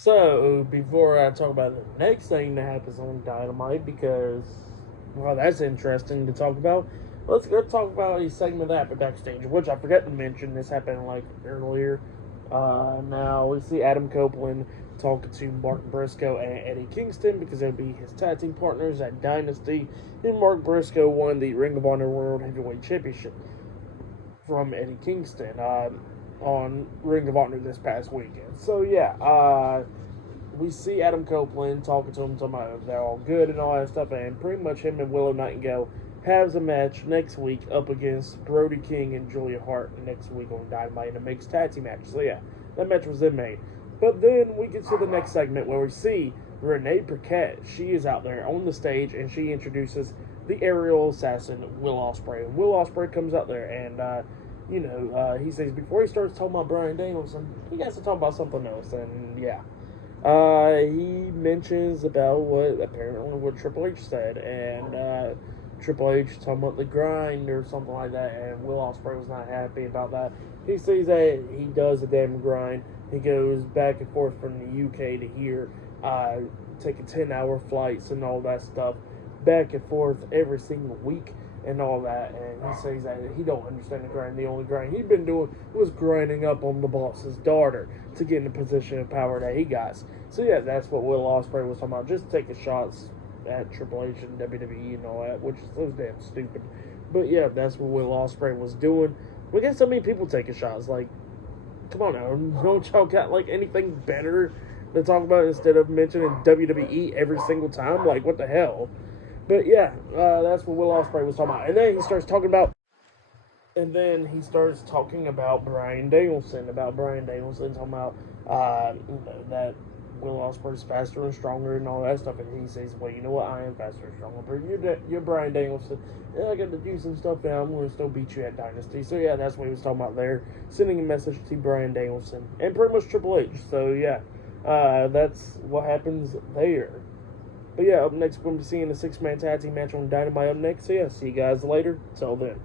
So, before I talk about the next thing that happens on Dynamite, because, well, that's interesting to talk about, let's go talk about a segment that happened backstage, which I forgot to mention. This happened like earlier. Now, we see Adam Copeland talking to Mark Briscoe and Eddie Kingston because they'll be his tag team partners at Dynasty. And Mark Briscoe won the Ring of Honor World Heavyweight Championship from Eddie Kingston on Ring of Honor this past weekend. So, yeah, we see Adam Copeland talking to him, talking about they're all good and all that stuff, and pretty much him and Willow Nightingale has a match next week up against Brody King and Julia Hart next week on Dynamite in a mixed tag team match. So yeah, that match was then made. But then we get to the next segment where we see Renee Paquette. She is out there on the stage and she introduces the aerial assassin Will Ospreay. And Will Ospreay comes out there and he says before he starts talking about Bryan Danielson, he has to talk about something else. And yeah, he mentions about what Triple H said, and Triple H talking about the grind or something like that, and Will Ospreay was not happy about that. He says that he does a damn grind. He goes back and forth from the UK to here, taking 10-hour flights and all that stuff, back and forth every single week and all that, and he says that he don't understand the grind. The only grind he'd been doing was grinding up on the boss's daughter to get in the position of power that he got. So yeah, that's what Will Ospreay was talking about, just taking shots at Triple H and WWE and all that, which is so damn stupid. But yeah, that's what Will Ospreay was doing. We got so many people taking shots, like, come on now, don't y'all got like anything better to talk about instead of mentioning WWE every single time? Like, what the hell? But yeah, that's what Will Ospreay was talking about. And then he starts talking about Bryan Danielson, talking about that Will Ospreay's faster and stronger and all that stuff. And he says, well, you know what, I am faster and stronger, but you're Bryan Danielson, and I got to do some stuff now. I'm going to still beat you at Dynasty. So yeah, that's what he was talking about there, sending a message to Bryan Danielson and pretty much Triple H. So yeah, that's what happens there. But yeah, up next, we're going to be seeing the 6-man tag team match on Dynamite up next. So yeah, see you guys later. Till then.